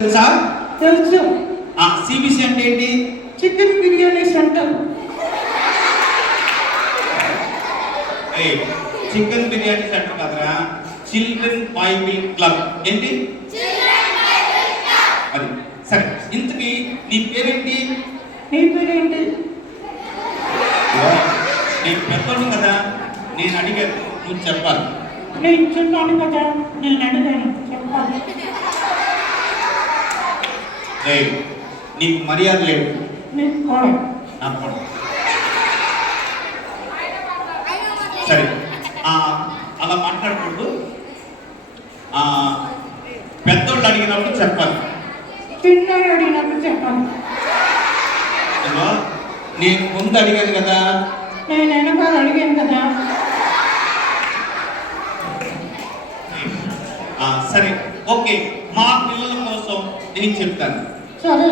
తెలుసా? తెలుసు. సిబిసి అంటే ఏంటి? Chicken biryani centre. Chicken biryani centre కాదురా, చిల్డ్రన్ బైబిల్ క్లబ్. ఏంటి అది? సరే, ఇంతకీ నీ పేరేంటి? నీ పేరేంటి? నేను పెద్దోడు కదా, నేను అడిగాను, నువ్వు చెప్పాలి. నేను చిన్నాను కదా, నేను అడిగాను, చెప్పాలి. నీకు మర్యాద లేదు. నీకు కూడా. నాకు కూడా. సరే, అలా మాట్లాడకూడదు. పెద్దోళ్ళు అడిగినప్పుడు చెప్పాలి. చిన్నాడు అడిగినప్పుడు చెప్పాలి. నేను ముందు అడిగాను కదా, నేను వెనకాల అడిగాను కదా. సరే, ఓకే, మా పిల్లల కోసం నేను చెప్తాను. సరే.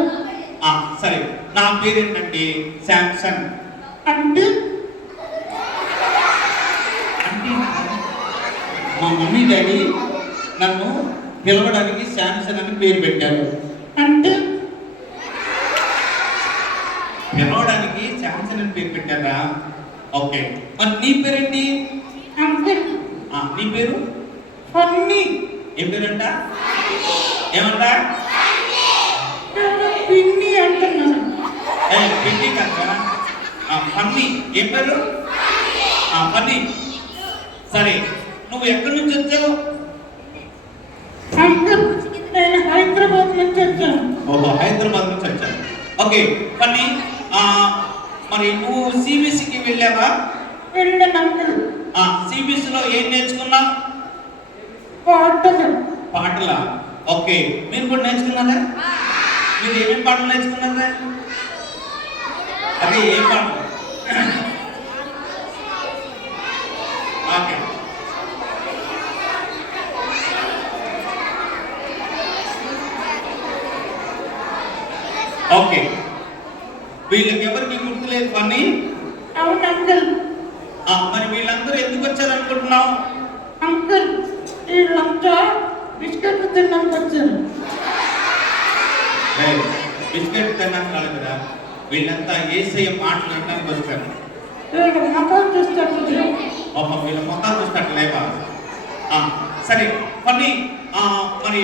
సరే, నా పేరేంటంటే శాంసన్. అంటే మా మమ్మీ డాడీ నన్ను పిలవడానికి శాంసన్ అని పేరు పెట్టారు. అంటే పిలవడానికి శాంసన్ అని పేరు పెట్టారా? ఓకే, మరి నీ పేరేంటి? అంటే నీ పేరు? ఫన్నీ. ఏం పేరంట? ఏమంటా? పిన్ని అంటున్నాను. పిన్ని కదా, ఫన్నీ. ఏం పేరు? ఫన్నీ. సరే, నువ్వు ఎక్కడి నుంచి వచ్చావు? నేను హైదరాబాద్ నుంచి వచ్చాను. ఓహో, హైదరాబాద్ నుంచి వచ్చాను. Okay, funny. మరి నువ్వు సిబిసికి వెళ్ళావా? వెళ్ళాను. సిబిసిలో ఏం నేర్చుకున్నావు? పాటలు. పాటలా? ఓకే, మీరు కూడా నేర్చుకున్నారా? మీరు ఏమేమి పాటలు నేర్చుకున్నారా? అదే ఏం పాటలు? ఓకే, ఓకే, వీళ్ళకి ఎవరికి గుర్తులేదు పని. అవును అంకుల్. మరి వీళ్ళందరూ ఎందుకు వచ్చారనుకుంటున్నావు? అంకుల్, వీళ్ళంతా బిస్కెట్లు తినడానికి వచ్చారు. బిస్కెట్ తిన్నాను కాదు కదా, వీళ్ళంతా ఏసయ్య మాటలు వినడానికి వచ్చారు. వీళ్ళ మొక్కలు చూస్తారు. వీళ్ళ మొత్తాలు చూసినట్టు లేవా? సరే, పని. మరి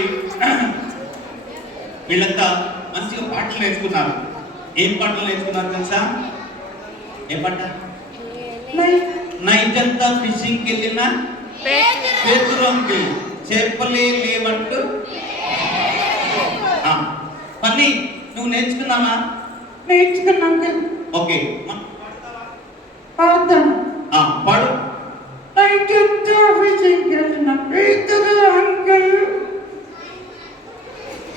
వీళ్ళంతా మంచిగా పాటలు నేర్చుకున్నారు. ఏం పాటలు నేర్చుకున్నారు తెలుసా? ఏం పాట? నైట్ అంతా ఫిషింగ్కి వెళ్ళిన పేతురంకి చేపలే లేవంటూ. పని, నువ్వు నేర్చుకున్నావా? నేర్చుకున్నా అంకుల్. ఓకే, పాడతాను. పాడు. నైట్ అంతా ఫిషింగ్కి వెళ్ళిన పేతురు అంకుల్,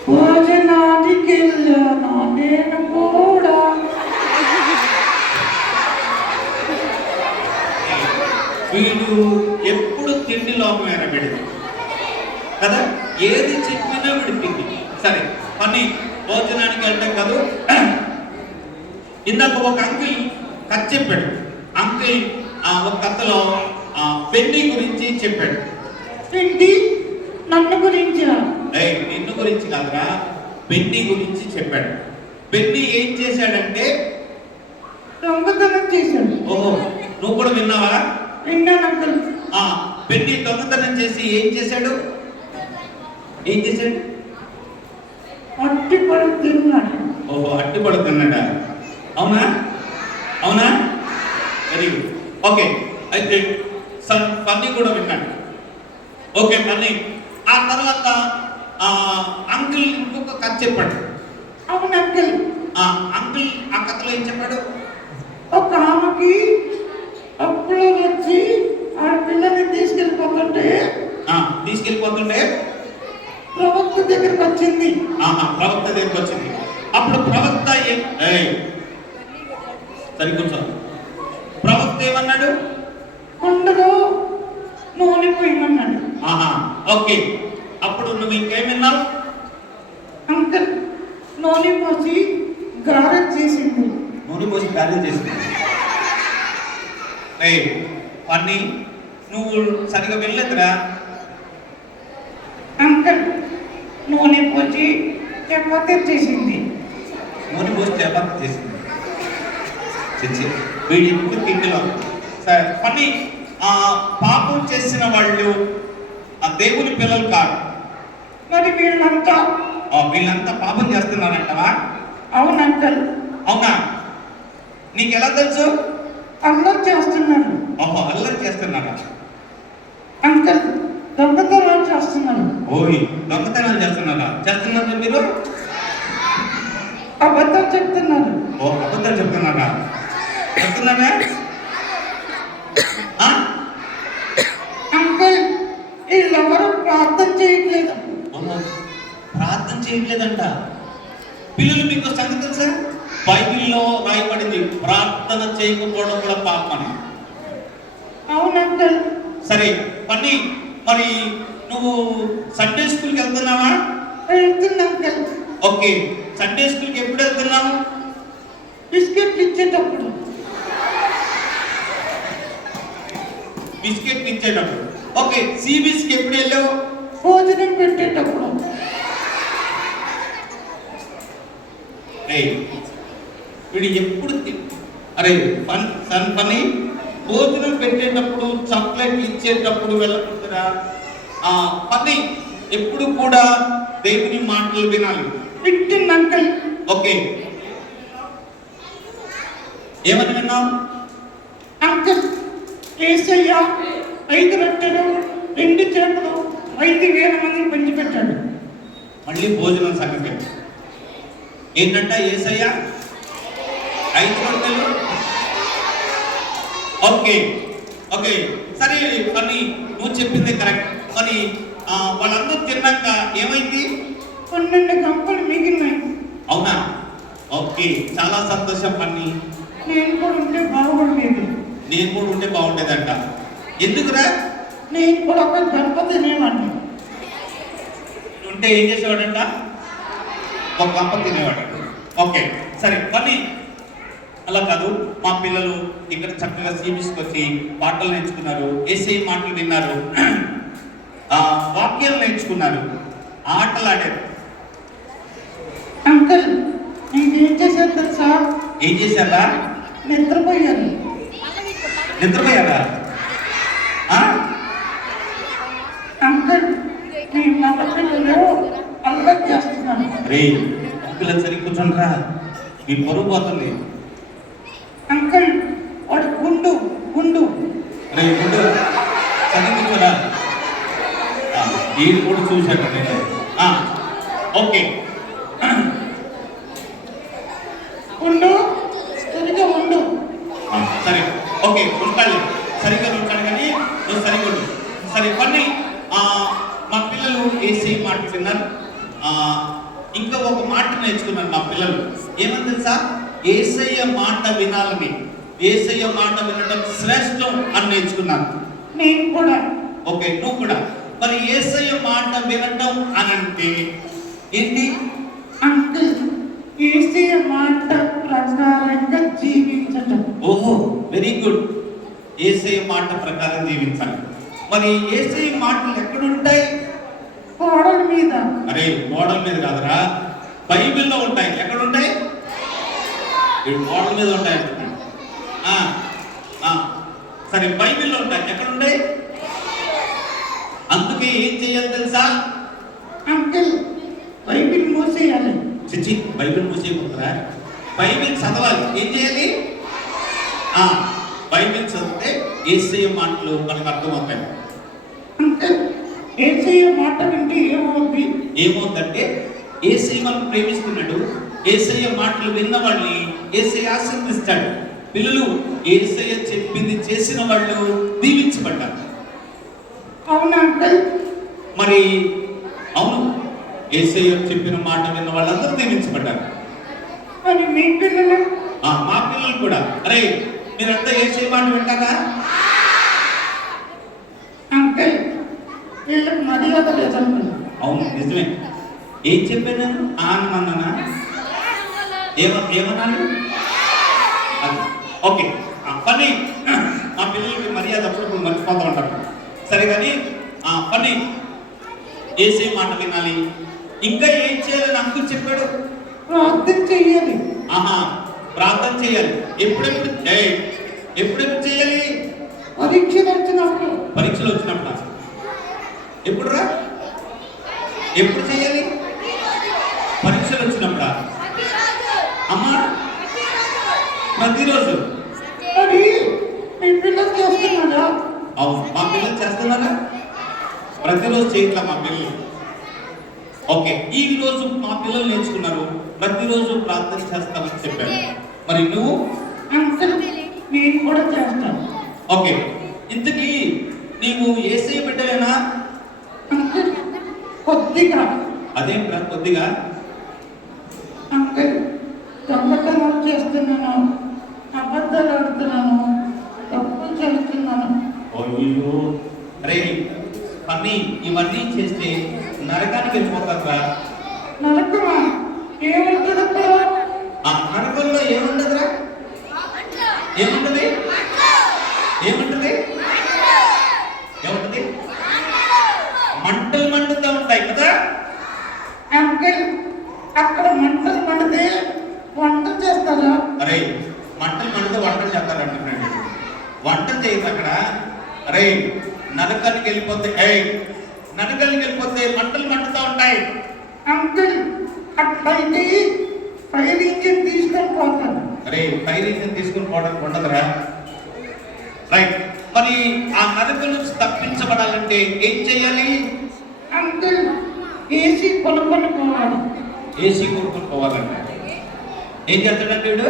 భోజనానికి వెళ్ళాను నేను కూడా. వీడు ఎప్పుడు తిండి లోపమైనా పెడితే కదా, ఏది చెప్పినా వీడు తిండి. సరే, పని భోజనానికి వెళ్ళటం కాదు. ఇందాక ఒక అంకుల్ కథ చెప్పాడు. అంకుల్ ఒక కథలో పెన్ని గురించి చెప్పాడు. ఏంటి? నన్ను గురించి? నిన్ను గురించి కాదురా, పెన్ని గురించి చెప్పాడు. పెన్ని ఏం చేశాడంటే దొంగతనం చేశాడు. ఓహో, నువ్వు కూడా విన్నావా? విన్నాను అంకుల్. పెన్ని దొంగతనం చేసి ఏం చేశాడు? ఏం చేశాడు? అట్టి పడుతున్నాడు. ఓహో, అట్టి పడుతున్నాడా? అవునా? అవునా? Very good. ఓకే, అయితే పన్ని కూడా విన్నాడు. ఓకే, పన్ని. ఆ తర్వాత అంకుల్ ఇంకొక కథ చెప్పాడు. అవును అంకుల్. అంకుల్ ఆ కథలో ఏం చెప్పాడు? ఒక ఆమెకి అప్పులో వచ్చి ఆ పిల్లని తీసుకెళ్ళిపోతుంటే ప్రవక్త దగ్గరికి వచ్చింది. ప్రవక్త దగ్గరికి వచ్చింది. అప్పుడు ప్రవక్త సరి కూర్చో. ప్రవక్త ఏమన్నాడు? కొండలో నూనె పోయమన్నాడు. ఓకే, అప్పుడు నువ్వు ఇంకేం విన్నావు? అంకుల్, నూనె పోసి గారెలు చేసింది. నూనె పోసి గారెలు చేసింది. పన్ని, నువ్వు సరిగా వెళ్ళలేదురా. అంకుల్, నూనె పోసి చపాతీ చేసింది. నూనె పోసి చపాతీ చేసింది. చిచ్చి వీడి ఎప్పుడు తిండిలో సరే పని పాపం చేసిన వాళ్ళు ఆ దేవుని పిల్లలు కాదు. మరి వీళ్ళంతా వీళ్ళంతా పాపం చేస్తున్నారంటవా? అవును అంకల్. అవునా? నీకు ఎలా తెలుసు? అల్లరి చేస్తున్నారు. ఓహో, అల్లరి చేస్తున్నారా? అంకల్ దొంగతనాలు చేస్తున్నారు. ఓయ్, దొంగతనాలు చేస్తున్నారా? చేస్తున్నారా మీరు? అబద్ధం చెప్తున్నారు. ఓ, అబద్ధం చెప్తున్నారా? చెప్తున్నారా? అంకల్ వీళ్ళెవరూ ప్రార్థన చేయట్లేదు. ప్రార్థన చేయట్లేదంట. పిల్లలు మీకు సంగతి తెలుసా? బైబిల్లో రాయబడింది ప్రార్థన చేయకపోవడం కూడా పాపం అని. అవును అంకల్. సరే పని, మరి నువ్వు సండే స్కూల్కి వెళ్తున్నావా? వెళ్తున్నా అంకల్. ఓకే, సండే స్కూల్కి ఎప్పుడు వెళ్తున్నావు? బిస్కెట్లు ఇచ్చేటప్పుడు. బిస్కెట్ ఇచ్చేటప్పుడు. ఓకే, సిబిఎస్కి ఎప్పుడు వెళ్ళావు? భోజనం పెట్టేటప్పుడు. వీడు ఎప్పుడు అరే పని భోజనం పెట్టేటప్పుడు చాక్లెట్లు ఇచ్చేటప్పుడు వెళ్ళకుంటురా. పని ఎప్పుడు కూడా దేవుని మాటలు వినాలి. వింటున్నా అంకల్. ఓకే, ఏమని విన్నావు? అంకల్ యేసయ్య 5 రొట్టెలు 2 చేపలు 5,000 మందిని పంచిపెట్టాడు. మళ్ళీ భోజనం సంగతి ఏంటంట? యేసయ్య 5 రొట్టెలు. ఓకే ఓకే సరే మరి నువ్వు చెప్పింది కరెక్ట్. మరి వాళ్ళందరూ తిన్నాక ఏమైంది? 12 గంపలు మిగిలినాయి. అవునా? ఓకే, చాలా సంతోషం పని. నేను కూడా ఉంటే బాగుండేది. నేను కూడా ఉంటే బాగుండేదంట. ఎందుకురా? నేను కూడా ఒక గంప తినేవాడిని. ఉంటే ఏం చేసేవాడంట? ఒక గంప తినేవాడు. ఓకే సరే పని. అలా కాదు, మా పిల్లలు ఇక్కడ చక్కగా సిబిఎస్కి వచ్చి పాటలు నేర్చుకున్నారు, ఏసై మాటలు విన్నారు, వాక్యాలు నేర్చుకున్నారు, ఆటలు ఆడారు. అంకల్ నేనేం చేశాను తెలుసా? ఏం చేశారా? నిద్రపోయాను. నిద్రపోయారా? అంకల్ మీ మగ పిల్లలు అల్లరి చేస్తున్నాను. రే పిల్లలు సరి కూర్చోండిరా, మీ పరువు పోతుంది. అంకల్ వాడు గుండు గుండు. రే గుండు సరి కూర్చోరా. వీడు కూడా చూశాడు నేను. ఓకే ఉండు సరిగా ఉండు. సరే ఓకే ఉంటాడు, సరిగ్గా ఉంటాడు కానీ నువ్వు సరిగ్గా ఉండు. సరే పని. మా పిల్లలు ఏసై మాట విన్నారు. ఇంకా ఒక మాట నేర్చుకున్నారు మా పిల్లలు. ఏమని తెలుసా? ఏసయ్య మాట వినాలని, ఏసయ్య మాట వినడం శ్రేష్టం అని నేర్చుకున్నాను. నేను కూడా. ఓకే, నువ్వు కూడా. మరి ఏసయ్య మాట వినడం అని అంటే ఏంటి? అంకుల్ యేసయ్య మాట ప్రకారంగా జీవించడం. ఓహో, వెరీ గుడ్. యేసయ్య మాట ప్రకారం జీవించాలి. మరి యేసయ్య మాటలు ఎక్కడుంటాయి? గోడల మీద. అరే గోడల మీద కాదురా, బైబిల్లో ఉంటాయి. ఎక్కడుంటాయి? గోడల మీద ఉంటాయి. సరే బైబిల్లో ఉంటాయి. ఎక్కడుంటాయి? అందుకే ఏం చేయాలి తెలుసా? అంకుల్ బైబిల్ మూసేయాలి. చిచ్చి, బైబిల్ మూసేయకుంటారా? బైబిల్ చదవాలి. ఏం చేయాలి? బైబిల్ చదివితే యేసయ్య మాటలు మనకు అర్థమవుతాయి. అంకుల్ యేసయ్య మాట వింటే ఏమవుతుంది? ఏమవుతుందంటే యేసయ్య మనల్ని ప్రేమిస్తున్నాడు. యేసయ్య మాటలు విన్న వాళ్ళని యేసయ్య ఆశీర్వదిస్తాడు. పిల్లలు యేసయ్య చెప్పింది చేసిన వాళ్ళు దీవించబడ్డారు. అవునా అంకుల్? మరి అవును, యేసయ్య చెప్పిన మాట విన్న వాళ్ళందరూ దీవించబడ్డారు. మరి మీ పిల్లలు? మా పిల్లలు కూడా. అరే మీరంతా యేసయ్య మాట వింటారా? అంకుల్ వీళ్ళకి మర్యాద లేదు అంకుల్. అవును నిజమే. ఏం చెప్పాను? ఆనమన్నానా? ఏమన్నాను? ఓకే పని. మా పిల్లలకి మర్యాద అప్పుడప్పుడు మర్చిపోతూ ఉంటారు. సరే కానీ పని యేసయ్య మాట వినాలి. ఇంకా ఏం చేయాలని అంకుల్ చెప్పాడు. ప్రార్థన చెయ్యాలి. ఆహా, ప్రార్థన చేయాలి. ఎప్పుడెప్పుడు చేయాలి? పరీక్షలు వచ్చినప్పుడు. పరీక్షలు వచ్చినప్పుడు. ఎప్పుడు రా? ఎప్పుడు చేయాలి? పరీక్షలు వచ్చినప్పుడా? అమ్మా, ప్రతిరోజు. మరి మీ పిల్లలు చేస్తున్నారా? అవును, మా పిల్లలు చేస్తున్నారా? ప్రతిరోజు చేయట్లా మా పిల్లలు. ఓకే, ఈ రోజు మా పిల్లలు నేర్చుకున్నారు, ప్రతిరోజు ప్రార్థన చేస్తామని చెప్పారు. మరి నువ్వు? అంకుల్ నేను కూడా చేస్తాను. ఓకే, ఇంతకీ నీవు యేసయ్య బిడ్డవేనా? అంకుల్ కొద్దిగా. అదేంట్రా కొద్దిగా? అంకుల్ దొంగతనాలు చేస్తున్నాను, అబద్ధాలు ఆడుతున్నాను, తప్పులు చేస్తున్నాను. అయ్యో, అరే పని ఇవన్నీ చేస్తే నరకానికి వెళ్ళిపోతారా? నరకమా? ఏముంటుంది? ఆ నరకంలో ఏముండదురా? ఏముంటది? ఏముంటది? ఏముంటది? మంటలు మండుతూ ఉంటాయి కదా. అంకుల్ అక్కడ మంటలు మండితే వంట చేస్తారా? అరే మంటలు మండితే వంటలు చేస్తారంట ఫ్రెండ్. వంట చేయరు అక్కడ. అరే నరకానికి వెళ్ళిపోతే నరకానికి వెళ్ళిపోతే మంటలు మండుతూ ఉంటాయి. అంకుల్ అట్లయితే ఫైర్ ఇంజిన్ తీసుకొని పోతాను. అరే ఫైర్ ఇంజిన్ తీసుకుని పోవడానికి ఉండదురా. రైట్, మరి ఆ నరకం నుంచి తప్పించబడాలంటే ఏం చేయాలి? అంకుల్ ఏసీ కొనుక్కొని పోవాలి. ఏసీ కొనుక్కొని పోవాలంటే ఏం చేస్తాడంటే వీడు?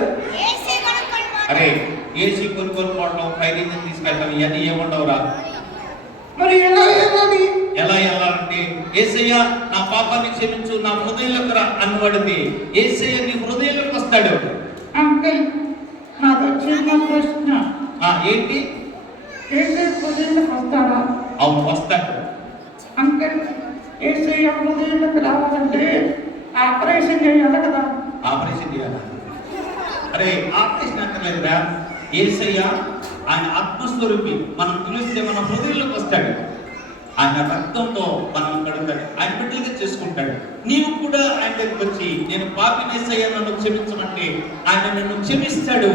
అరే ఏసీ కొనుక్కొని పోవడం, ఫైర్ ఇంజిన్ తీసుకెళ్ళడం ఇవన్నీ ఏముండవురా. మరి ఎలా వెళ్ళాలి? ఎలా వెళ్ళాలంటే యేసయ్య నా పాపాన్ని క్షమించు, నా హృదయంలోకి రా అన్నవాడితే యేసయ్య నీ హృదయంలోకి వస్తాడు. అంకుల్ నాది చిన్న ప్రశ్న. ఏంటి? ఏసీ హృదయంలోకి వస్తాడా? అవును వస్తాడు. అంకుల్ ఏసీ హృదయంలోకి రావాలంటే ఆపరేషన్ చేయాలి కదా? ఆపరేషన్ చేయాలి. అరే ఆపరేషన్ అంటలేదురా. యేసయ్య ఆయన ఆత్మస్వరూపి, మనం పిలిస్తే మన హృదయంలోకి వస్తాడు. ఆయన రక్తంతో మనం కడుగుతాడు, ఆయన బిడ్డలుగా చేసుకుంటాడు. నీవు కూడా ఆయన దగ్గరికి వచ్చి నేను పాపిని యేసయ్య నన్ను క్షమించమంటే ఆయన నన్ను క్షమిస్తాడు.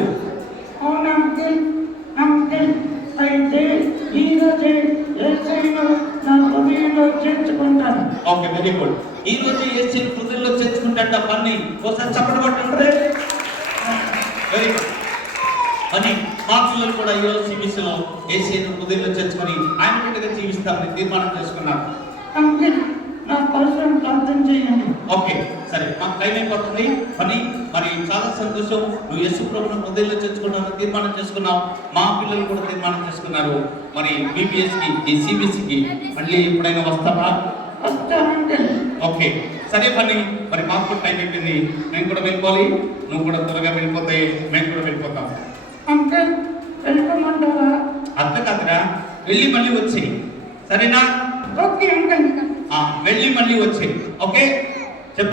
అవునా అంకుల్? అంకుల్ అయితే ఈ రోజే యేసయ్యను నా హృదయంలో చేర్చుకుంటాను. Okay, very good. ఈ రోజు యేసయ్య హృదయంలో చేర్చుకుంటాడు. ఆ పని ఒకసారి చప్పటి కొట్టండి. Very good. అని మా పిల్లలు కూడా ఈరోజు సిబిసిలో యేసయ్యను హృదయంలో చేర్చుకొని ఆయన బిడ్డగా జీవిస్తామని తీర్మానం చేసుకున్నారు. అంకుల్ నా కోసం ప్రార్థన చేయండి. ఓకే సరే, మాకు టైం అయిపోతుంది. మరి చాలా సంతోషం, నువ్వు యేసు ప్రభువును హృదయంలో చేర్చుకున్నావు, తీర్మానం చేసుకున్నావు. మా పిల్లలు కూడా తీర్మానం చేసుకున్నారు. మరి బీబీఎస్కి ఈ సిబిఎస్ఈకి మళ్ళీ ఎప్పుడైనా వస్తావా? ఓకే సరే మరి మాకు కూడా టైం అయిపోయింది, మేము కూడా వెళ్ళిపోవాలి. నువ్వు కూడా త్వరగా వెళ్ళిపోతే మేము కూడా వెళ్ళిపోతాం. అంకుల్ వెళ్ళమంటావా? అర్థ కాదురా, వెళ్ళి మళ్ళీ వచ్చేయి, సరేనా? Okay uncle. వెళ్ళి మళ్ళీ వచ్చేయి. ఓకే